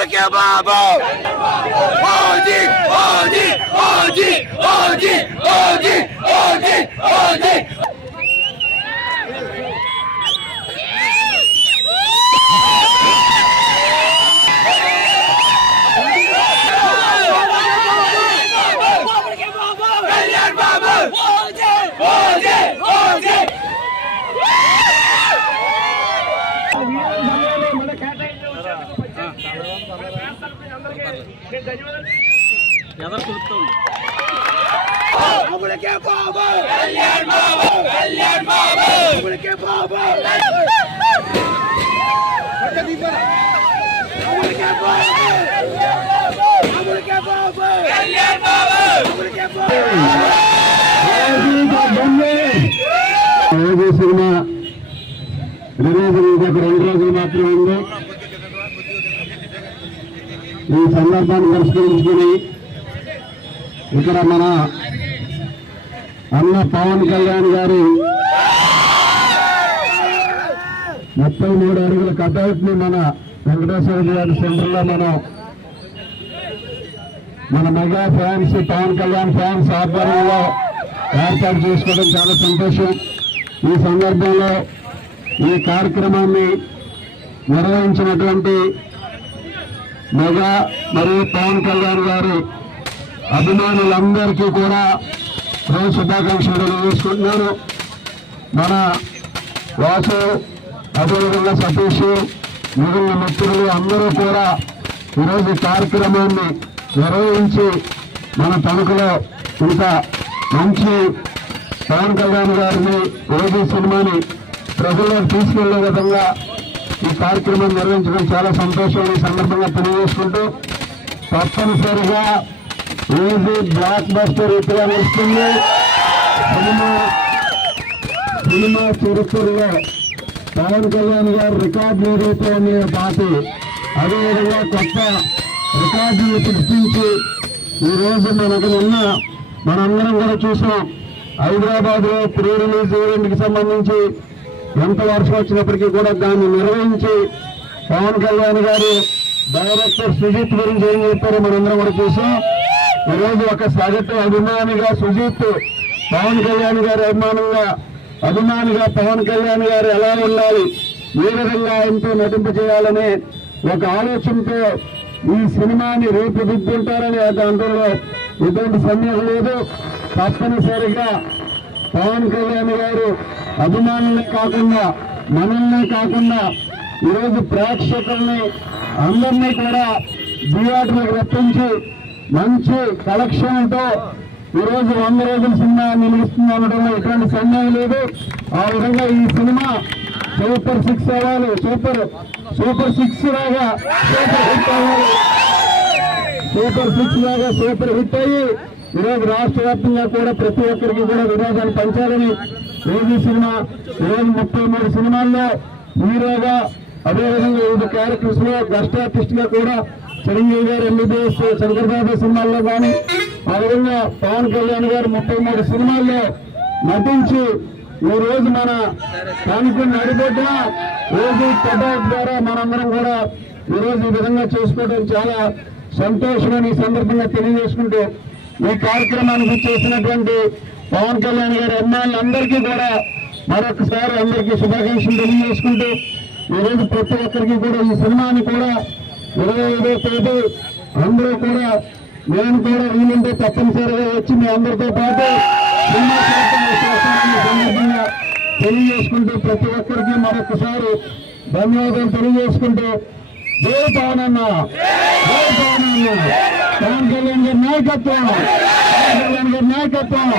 అమలుకే Babu OG OG OG OG OG OG OG అమలుకే బాబు కళ్యాణ్ బాబు కళ్యాణ్ బాబు అమలుకే బాబు అమలుకే బాబు అమలుకే బాబు కళ్యాణ్ బాబు అమలుకే బాబు సినిమా రిలీజ్ ఇంకొక 2 రోజులు మాత్రమే ఉంది. ఈ సందర్భాన్ని పరిష్కరించుకుని ఇక్కడ మన అన్న పవన్ కళ్యాణ్ గారి 33 అడుగుల కటౌట్ ని మన వెంకటేశ్వర గారి సెంటర్ లో మన mega fans Pavan Kalyan fans ఆధ్వర్యంలో ఏర్పాటు చేసుకోవడం చాలా సంతోషం. ఈ సందర్భంలో ఈ కార్యక్రమాన్ని నిర్వహించినటువంటి మెగా మరియు పవన్ కళ్యాణ్ గారు అభిమానులందరికీ కూడా రోజు శుభాకాంక్షలు తెలియజేసుకుంటున్నాను. మన వాసు అదేవిధంగా సతీష్ మిగిలిన మిత్రులు అందరూ కూడా ఈరోజు కార్యక్రమాన్ని నిర్వహించి మన తణుకులో ఇంత మంచి పవన్ కళ్యాణ్ గారిని ఓజీ సినిమాని ప్రజల్లోకి తీసుకెళ్లే విధంగా ఈ కార్యక్రమం నిర్వహించడం చాలా సంతోషం. ఈ సందర్భంగా తెలియజేసుకుంటూ తప్పనిసరిగా ఓజీ బ్లాక్ బస్టర్ రీతిగా నిలుస్తుంది. సినిమా చరిత్రలో పవన్ కళ్యాణ్ గారు రికార్డు ఏదైతే ఉన్నాయో పార్టీ అదేవిధంగా కొత్త రికార్డులు సృష్టించి ఈరోజు మనందరం కూడా చూసాం. హైదరాబాద్ లో ప్రీ రిలీజ్ ఈవెంట్ కి సంబంధించి ఎంత వర్షం వచ్చినప్పటికీ కూడా దాన్ని నిర్వహించి పవన్ కళ్యాణ్ గారు డైరెక్టర్ సుజిత్ గురించి ఏం చెప్పారో మనందరం కూడా చూసాం. ఈరోజు ఒక సగటు అభిమానిగా సుజిత్ పవన్ కళ్యాణ్ గారి అభిమానిగా పవన్ కళ్యాణ్ గారు ఎలా ఉండాలి, ఏ విధంగా ఆయనతో నటింప చేయాలనే ఒక ఆలోచనతో ఈ సినిమాని రూపుదిద్దుంటారనే దాంట్లో ఎటువంటి సందేహం లేదు. తప్పనిసరిగా పవన్ కళ్యాణ్ గారు అభిమానులే కాకుండా మనల్నే కాకుండా ఈరోజు ప్రేక్షకుల్ని అందరినీ కూడా థియేటర్లకు రప్పించి మంచి కలెక్షన్తో ఈరోజు 100 రోజుల సినిమా నిలుస్తుంది అనడంలో ఎటువంటి సందేహం లేదు. ఆ విధంగా ఈ సినిమా సూపర్ 6 అవ్వాలి, సూపర్ 6 లాగా సూపర్ హిట్ అయ్యి ఈరోజు రాష్ట్ర వ్యాప్తంగా కూడా ప్రతి ఒక్కరికి కూడా వినోదాలు పంచాలని ఓజీ సినిమా ఈరోజు 33 సినిమాల్లో హీరోగా అదేవిధంగా వివిధ క్యారెక్టర్స్ లో గెస్ట్ ఆర్టిస్ట్ గా కూడా చిరంజీవి గారు ఎంబీబీఎస్ శంకర్బాబు సినిమాల్లో కానీ ఆ విధంగా పవన్ కళ్యాణ్ గారు 33 సినిమాల్లో నటించి ఈ రోజు మన కానుకొని నడిబొడ్డున ఓజీ కటౌట్ ద్వారా మనందరం కూడా ఈరోజు ఈ విధంగా చేసుకోవడం చాలా సంతోషమని ఈ సందర్భంగా తెలియజేసుకుంటూ ఈ కార్యక్రమానికి చేసినటువంటి పవన్ కళ్యాణ్ గారి అభిమానులందరికీ కూడా మరొకసారి అందరికీ శుభాకాంక్షలు తెలియజేసుకుంటూ ఈరోజు ప్రతి ఒక్కరికి కూడా ఈ సినిమాని కూడా 25వ తేదీ అందరూ కూడా నేను కూడా వీలుంటే తప్పనిసరిగా వచ్చి మీ అందరితో పాటు సినిమా సందర్భంగా తెలియజేసుకుంటూ ప్రతి ఒక్కరికి మరొకసారి ధన్యవాదాలు తెలియజేసుకుంటూ జై పవన్ అన్న, జై పవన్ అన్న, పవన్ కళ్యాణ్ గారి నాయకత్వం, పవన్ కళ్యాణ్ గారి నాయకత్వం.